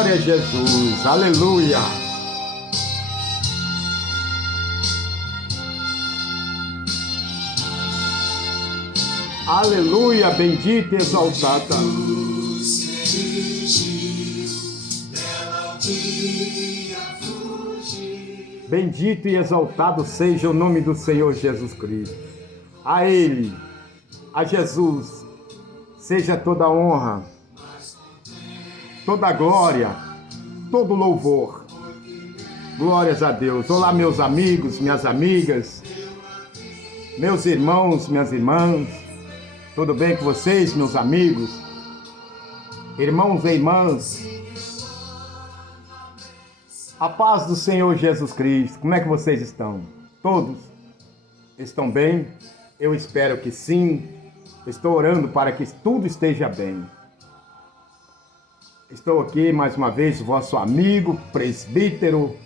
Glória a Jesus, aleluia. Aleluia, bendita e exaltada. Bendito e exaltado seja o nome do Senhor Jesus Cristo. A Ele, a Jesus, seja toda a honra, toda a glória, todo o louvor. Glórias a Deus. Olá, meus amigos, minhas amigas, meus irmãos, minhas irmãs. Tudo bem com vocês, meus amigos, irmãos e irmãs? A paz do Senhor Jesus Cristo. Como é que vocês estão? Todos estão bem? Eu espero que sim. Estou orando para que tudo esteja bem. Estou aqui mais uma vez, vosso amigo, presbítero,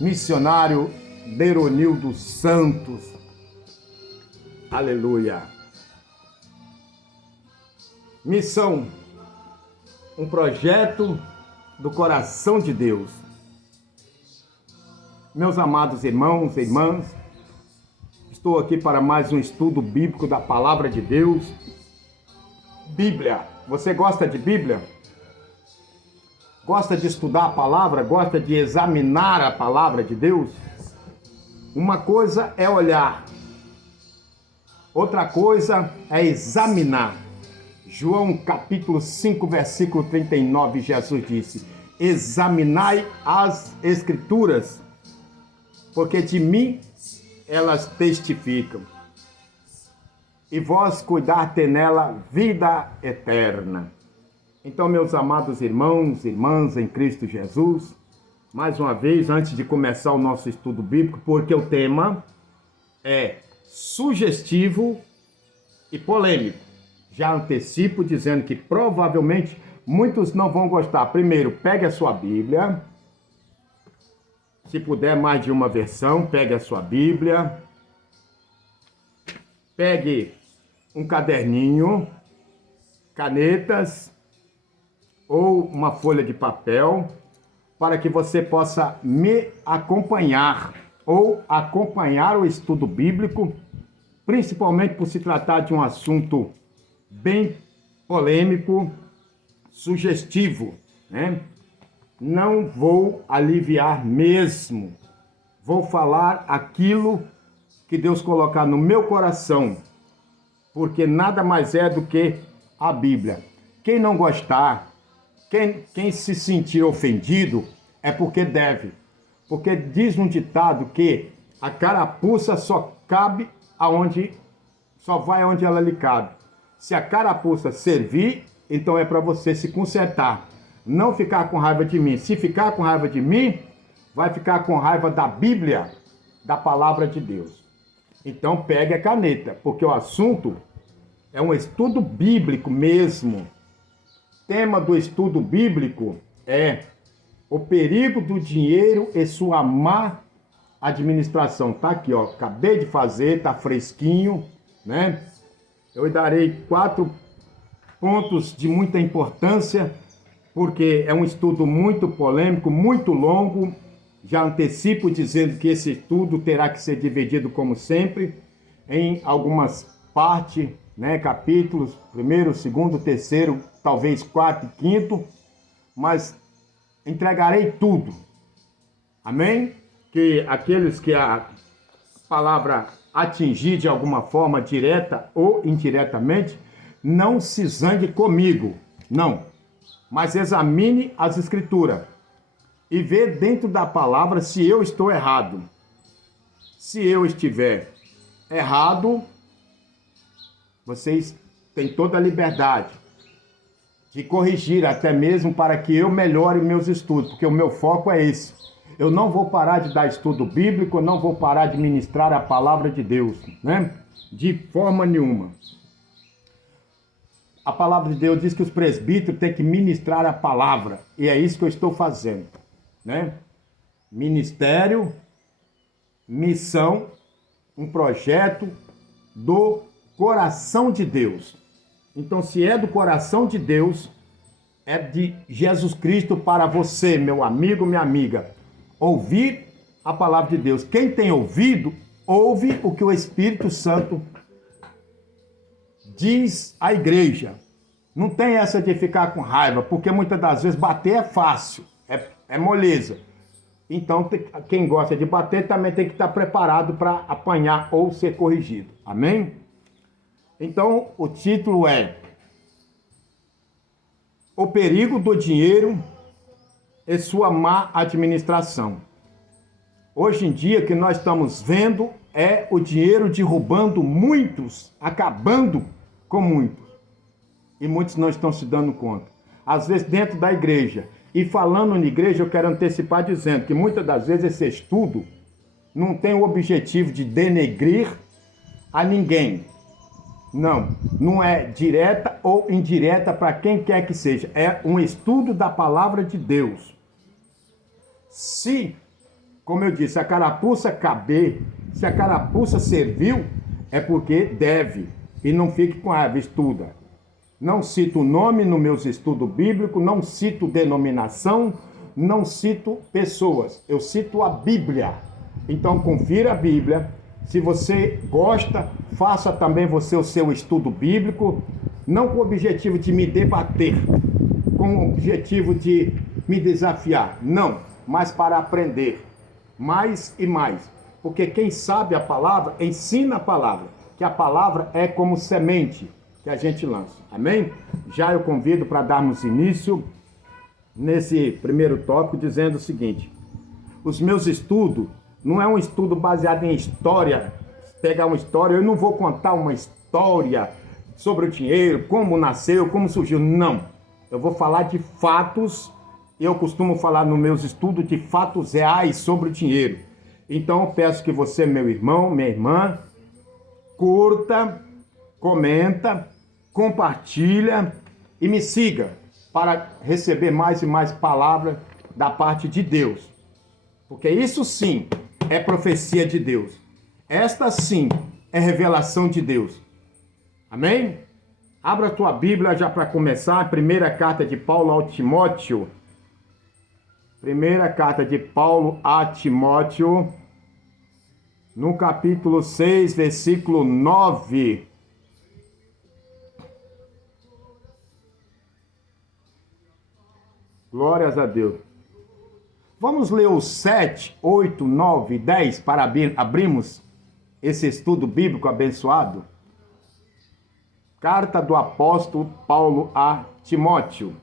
missionário Deronildo Santos. Aleluia. Missão, um projeto do coração de Deus. Meus amados irmãos e irmãs, estou aqui para mais um estudo bíblico da Palavra de Deus. Bíblia, você gosta de Bíblia? Gosta de estudar a Palavra? Gosta de examinar a Palavra de Deus? Uma coisa é olhar, outra coisa é examinar. João capítulo 5, versículo 39, Jesus disse: examinai as Escrituras, porque de mim elas testificam, e vós cuidar ter nela vida eterna. Então, meus amados irmãos e irmãs em Cristo Jesus, mais uma vez, antes de começar o nosso estudo bíblico, porque o tema é sugestivo e polêmico. Já antecipo dizendo que provavelmente muitos não vão gostar. Primeiro, pegue a sua Bíblia. Se puder mais de uma versão, pegue a sua Bíblia. Pegue um caderninho, canetas ou uma folha de papel para que você possa me acompanhar ou acompanhar o estudo bíblico, principalmente por se tratar de um assunto bem polêmico, sugestivo, né? Não vou aliviar mesmo. Vou falar aquilo que Deus colocar no meu coração, porque nada mais é do que a Bíblia. Quem não gostar, quem se sentir ofendido, é porque deve. Porque diz um ditado que a carapuça só vai aonde ela lhe cabe. Se a carapuça servir, então é para você se consertar. Não ficar com raiva de mim. Se ficar com raiva de mim, vai ficar com raiva da Bíblia, da palavra de Deus. Então pegue a caneta, porque o assunto é um estudo bíblico mesmo. Tema do estudo bíblico é o perigo do dinheiro e sua má administração. Tá aqui, ó. Acabei de fazer, tá fresquinho, né? Eu darei 4 pontos de muita importância, porque é um estudo muito polêmico, muito longo. Já antecipo dizendo que esse estudo terá que ser dividido, como sempre, em algumas partes, né? Capítulos, 1º, 2º, 3º, talvez 4º e 5º, mas entregarei tudo. Amém? Que aqueles que a palavra atingir de alguma forma, direta ou indiretamente, não se zangue comigo, não. Mas examine as Escrituras e vê dentro da palavra se eu estou errado. Se eu estiver errado, vocês têm toda a liberdade de corrigir, até mesmo para que eu melhore meus estudos, porque o meu foco é esse. Eu não vou parar de dar estudo bíblico, eu não vou parar de ministrar a palavra de Deus, né? De forma nenhuma. A palavra de Deus diz que os presbíteros têm que ministrar a palavra, e é isso que eu estou fazendo, né? Ministério, missão, um projeto do coração de Deus. Então, se é do coração de Deus, é de Jesus Cristo para você, meu amigo, minha amiga. Ouvir a palavra de Deus. Quem tem ouvido, ouve o que o Espírito Santo diz à igreja. Não tem essa de ficar com raiva, porque muitas das vezes bater é fácil, é moleza. Então, quem gosta de bater também tem que estar preparado para apanhar ou ser corrigido. Amém? Então, o título é O Perigo do Dinheiro e Sua Má Administração. Hoje em dia, o que nós estamos vendo é o dinheiro derrubando muitos, acabando com muitos. E muitos não estão se dando conta. Às vezes, dentro da igreja. E falando na igreja, eu quero antecipar dizendo que muitas das vezes esse estudo não tem o objetivo de denegrir a ninguém. Não é direta ou indireta para quem quer que seja. É um estudo da palavra de Deus. Se, como eu disse, a carapuça caber, se a carapuça serviu, é porque deve. E não fique com raiva, estuda. Não cito o nome nos meus estudos bíblicos, não cito denominação, não cito pessoas. Eu cito a Bíblia. Então, confira a Bíblia. Se você gosta, faça também você o seu estudo bíblico, não com o objetivo de me debater, com o objetivo de me desafiar. Não, mas para aprender mais e mais. Porque quem sabe a palavra, ensina a palavra. Que a palavra é como semente que a gente lança. Amém? Já eu convido para darmos início nesse primeiro tópico dizendo o seguinte: os meus estudos não é um estudo baseado em história, pegar uma história, eu não vou contar uma história sobre o dinheiro, como nasceu, como surgiu, não. Eu vou falar de fatos, eu costumo falar nos meus estudos de fatos reais sobre o dinheiro. Então eu peço que você, meu irmão, minha irmã, curta, comenta, compartilha e me siga para receber mais e mais palavras da parte de Deus. Porque isso sim é profecia de Deus. Esta sim é revelação de Deus. Amém? Abra a tua Bíblia já para começar. A primeira carta de Paulo ao Timóteo. Primeira carta de Paulo a Timóteo. No capítulo 6, versículo 9. Glórias a Deus. Vamos ler os 7, 8, 9 e 10 para abrirmos esse estudo bíblico abençoado? Carta do apóstolo Paulo a Timóteo.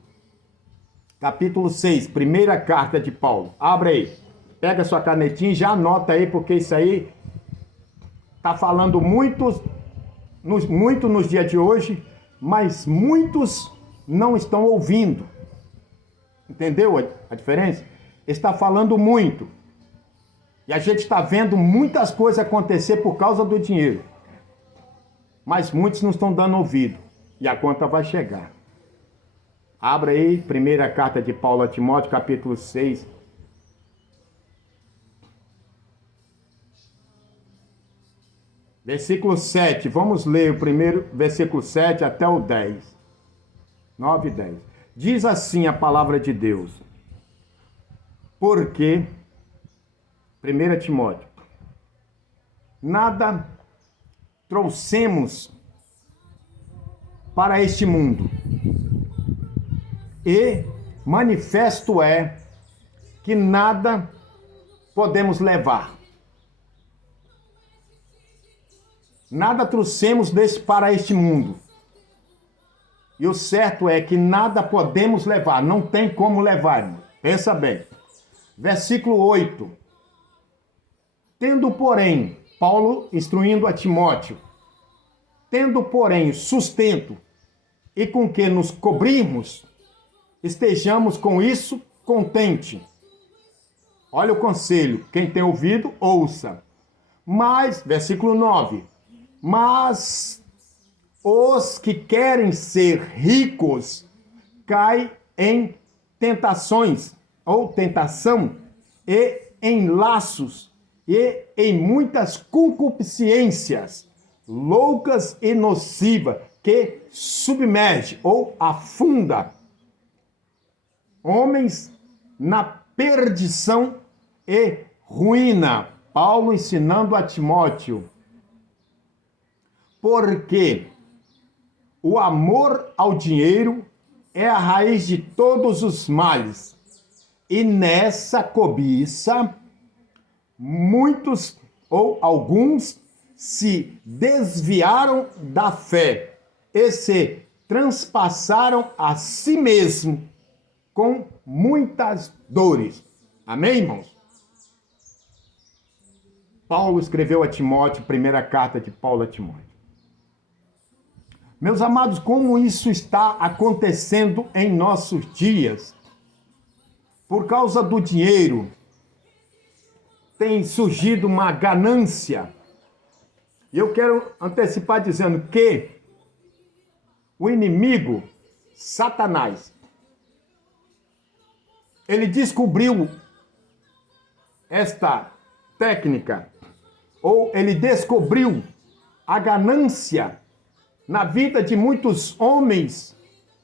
Capítulo 6, primeira carta de Paulo. Abre aí. Pega sua canetinha e já anota aí, porque isso aí está falando muito nos dias de hoje, mas muitos não estão ouvindo. Entendeu a diferença? Está falando muito. E a gente está vendo muitas coisas acontecer por causa do dinheiro. Mas muitos não estão dando ouvido. E a conta vai chegar. Abra aí, primeira carta de Paulo a Timóteo, capítulo 6. Versículo 7. Vamos ler o primeiro versículo 7 até o 10. 9 e 10. Diz assim a palavra de Deus. Porque, 1 Timóteo, nada trouxemos para este mundo, e manifesto é que nada podemos levar. Nada trouxemos para este mundo. E o certo é que nada podemos levar, não tem como levar, irmão. Pensa bem. Versículo 8. Tendo, porém, Paulo instruindo a Timóteo, tendo, porém, sustento e com que nos cobrirmos, estejamos com isso contente. Olha o conselho, quem tem ouvido, ouça. Mas, versículo 9, mas os que querem ser ricos caem em tentações, ou tentação, e em laços, e em muitas concupiscências, loucas e nocivas, que submerge ou afunda homens na perdição e ruína. Paulo ensinando a Timóteo. Porque o amor ao dinheiro é a raiz de todos os males. E nessa cobiça, muitos ou alguns se desviaram da fé e se transpassaram a si mesmo com muitas dores. Amém, irmãos? Paulo escreveu a Timóteo, primeira carta de Paulo a Timóteo. Meus amados, como isso está acontecendo em nossos dias? Por causa do dinheiro, tem surgido uma ganância. E eu quero antecipar dizendo que o inimigo, Satanás, ele descobriu esta técnica, ou ele descobriu a ganância na vida de muitos homens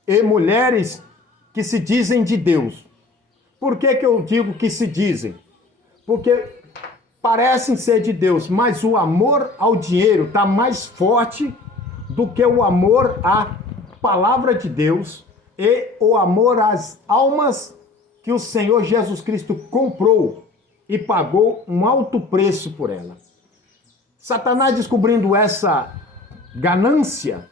e mulheres que se dizem de Deus. Por que eu digo que se dizem? Porque parecem ser de Deus, mas o amor ao dinheiro está mais forte do que o amor à palavra de Deus e o amor às almas que o Senhor Jesus Cristo comprou e pagou um alto preço por ela. Satanás, descobrindo essa ganância,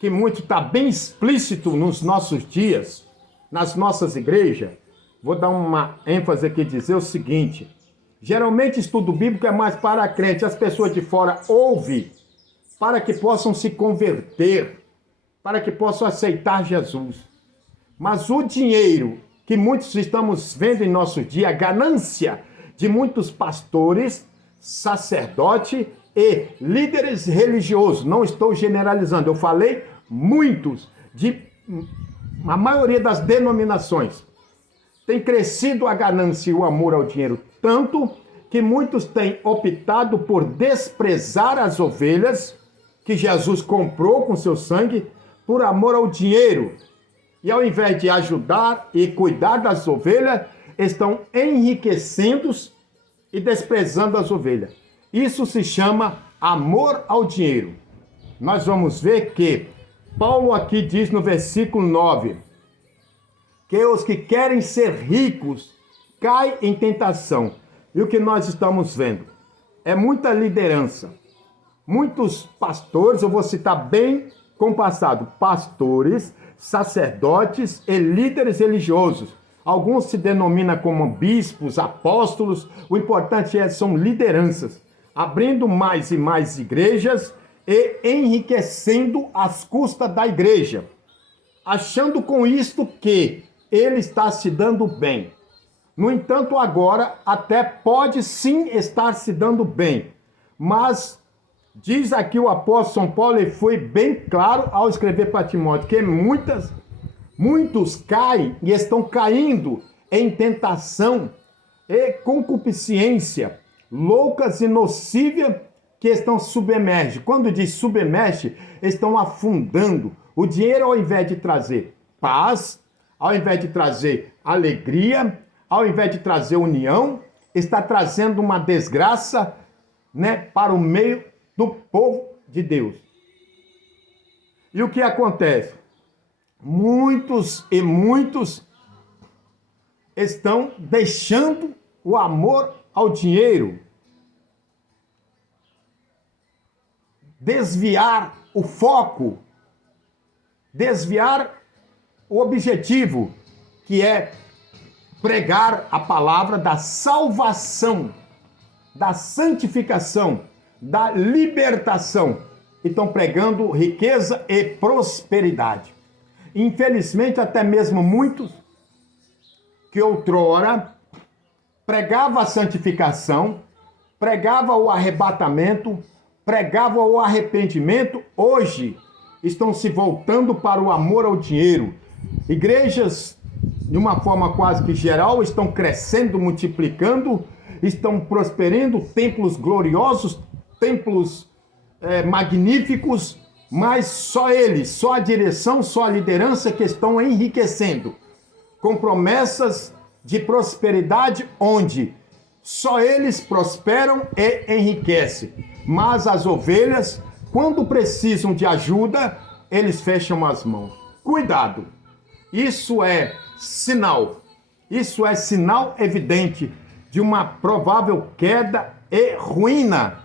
que muito está bem explícito nos nossos dias, nas nossas igrejas, vou dar uma ênfase aqui e dizer o seguinte: geralmente estudo bíblico é mais para crente, as pessoas de fora ouvem para que possam se converter, para que possam aceitar Jesus. Mas o dinheiro que muitos estamos vendo em nosso dia, a ganância de muitos pastores, sacerdotes e líderes religiosos, não estou generalizando, eu falei muitos, a maioria das denominações, tem crescido a ganância e o amor ao dinheiro, tanto que muitos têm optado por desprezar as ovelhas que Jesus comprou com seu sangue por amor ao dinheiro. E ao invés de ajudar e cuidar das ovelhas, estão enriquecendo e desprezando as ovelhas. Isso se chama amor ao dinheiro. Nós vamos ver que Paulo aqui diz no versículo 9, que os que querem ser ricos caem em tentação. E o que nós estamos vendo é muita liderança. Muitos pastores, eu vou citar bem compassado, pastores, sacerdotes e líderes religiosos. Alguns se denominam como bispos, apóstolos, o importante são lideranças, abrindo mais e mais igrejas e enriquecendo as custas da igreja, achando com isto que ele está se dando bem. No entanto, agora até pode sim estar se dando bem, mas diz aqui o apóstolo São Paulo, e foi bem claro ao escrever para Timóteo, que muitos caem e estão caindo em tentação e concupiscência, loucas e nocivas, que estão submersos. Quando diz submerge, estão afundando. O dinheiro, ao invés de trazer paz, ao invés de trazer alegria, ao invés de trazer união, está trazendo uma desgraça, para o meio do povo de Deus. E o que acontece? Muitos estão deixando o amor ao dinheiro, desviar o foco, desviar o objetivo, que é pregar a palavra da salvação, da santificação, da libertação. Estão pregando riqueza e prosperidade. Infelizmente, até mesmo muitos que outrora pregava a santificação, pregava o arrebatamento, pregava o arrependimento, hoje estão se voltando para o amor ao dinheiro. Igrejas, de uma forma quase que geral, estão crescendo, multiplicando, estão prosperando, templos gloriosos, templos magníficos, mas só eles, só a direção, só a liderança que estão enriquecendo. com promessas de prosperidade, onde só eles prosperam e enriquecem. Mas as ovelhas, quando precisam de ajuda, eles fecham as mãos. Cuidado! Isso é sinal evidente de uma provável queda e ruína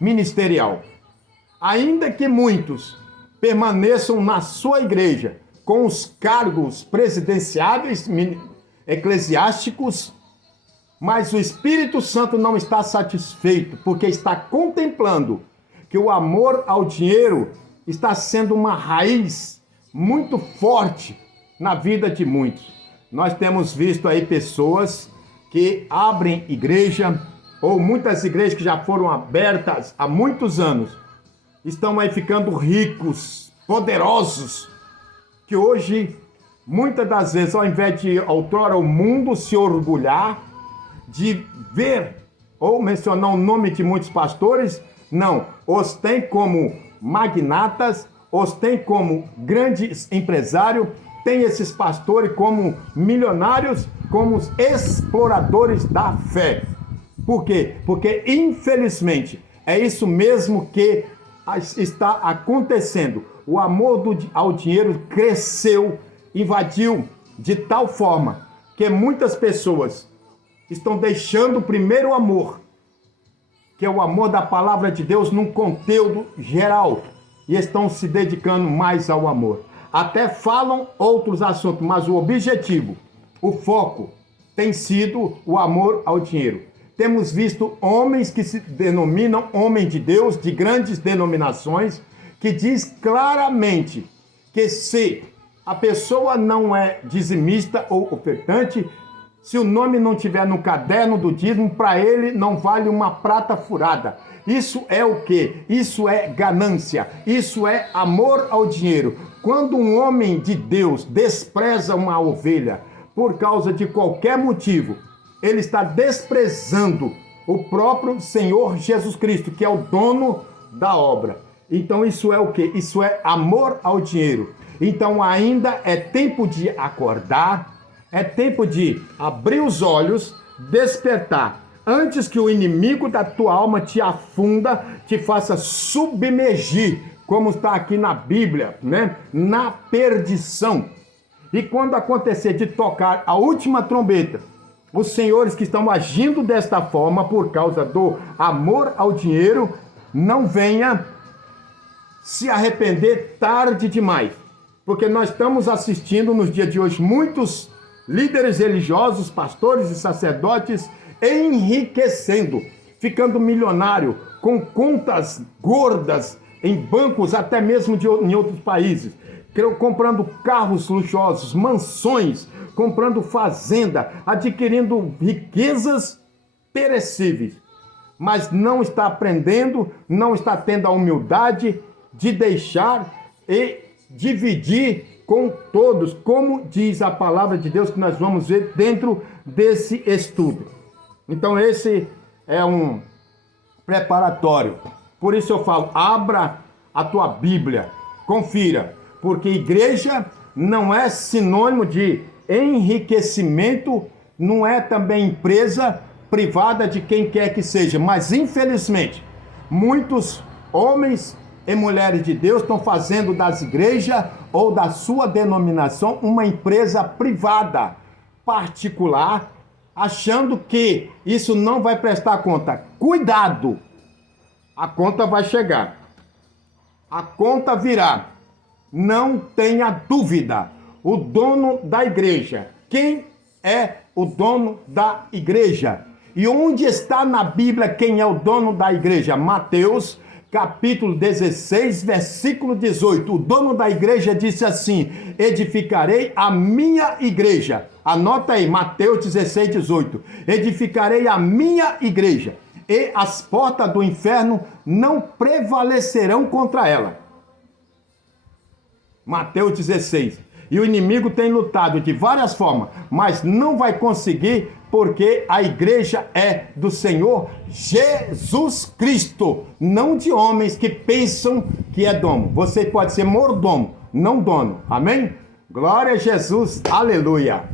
ministerial. Ainda que muitos permaneçam na sua igreja com os cargos presidenciáveis, eclesiásticos, mas o Espírito Santo não está satisfeito, porque está contemplando que o amor ao dinheiro está sendo uma raiz muito forte na vida de muitos. Nós temos visto aí pessoas que abrem igreja, ou muitas igrejas que já foram abertas há muitos anos, estão aí ficando ricos, poderosos, que hoje, muitas das vezes, ao invés de outrora o mundo se orgulhar de ver ou mencionar o nome de muitos pastores, não, os tem como magnatas, os tem como grandes empresários, tem esses pastores como milionários, como os exploradores da fé. Por quê? Porque, infelizmente, é isso mesmo que está acontecendo. O amor ao dinheiro cresceu, invadiu de tal forma que muitas pessoas estão deixando o primeiro amor, que é o amor da palavra de Deus, num conteúdo geral, e estão se dedicando mais ao amor. Até falam outros assuntos, mas o objetivo, o foco, tem sido o amor ao dinheiro. Temos visto homens que se denominam homens de Deus, de grandes denominações, que diz claramente que se a pessoa não é dizimista ou ofertante, se o nome não tiver no caderno do dízimo, para ele não vale uma prata furada. Isso é o quê? Isso é ganância, isso é amor ao dinheiro. Quando um homem de Deus despreza uma ovelha por causa de qualquer motivo, ele está desprezando o próprio Senhor Jesus Cristo, que é o dono da obra. Então isso é o quê? Isso é amor ao dinheiro. Então ainda é tempo de acordar, é tempo de abrir os olhos, despertar, antes que o inimigo da tua alma te afunda, te faça submergir, como está aqui na Bíblia, né? Na perdição. E quando acontecer de tocar a última trombeta, os senhores que estão agindo desta forma por causa do amor ao dinheiro, não venha se arrepender tarde demais. Porque nós estamos assistindo nos dias de hoje muitos líderes religiosos, pastores e sacerdotes enriquecendo, ficando milionário, com contas gordas em bancos, até mesmo em outros países, comprando carros luxuosos, mansões, comprando fazenda, adquirindo riquezas perecíveis, mas não está aprendendo, não está tendo a humildade de deixar e dividir com todos, como diz a palavra de Deus que nós vamos ver dentro desse estudo. Então esse é um preparatório. Por isso eu falo, abra a tua Bíblia, confira, porque igreja não é sinônimo de enriquecimento, não é também empresa privada de quem quer que seja, mas infelizmente muitos homens e mulheres de Deus estão fazendo das igrejas ou da sua denominação uma empresa privada, particular, achando que isso não vai prestar conta. Cuidado! A conta vai chegar. A conta virá. Não tenha dúvida. O dono da igreja. Quem é o dono da igreja? E onde está na Bíblia quem é o dono da igreja? Mateus, capítulo 16, versículo 18. O dono da igreja disse assim: edificarei a minha igreja. Anota aí, Mateus 16, 18. Edificarei a minha igreja, e as portas do inferno não prevalecerão contra ela. Mateus 16. E o inimigo tem lutado de várias formas, mas não vai conseguir, porque a igreja é do Senhor Jesus Cristo, não de homens que pensam que é dono. Você pode ser mordomo, não dono. Amém? Glória a Jesus, aleluia.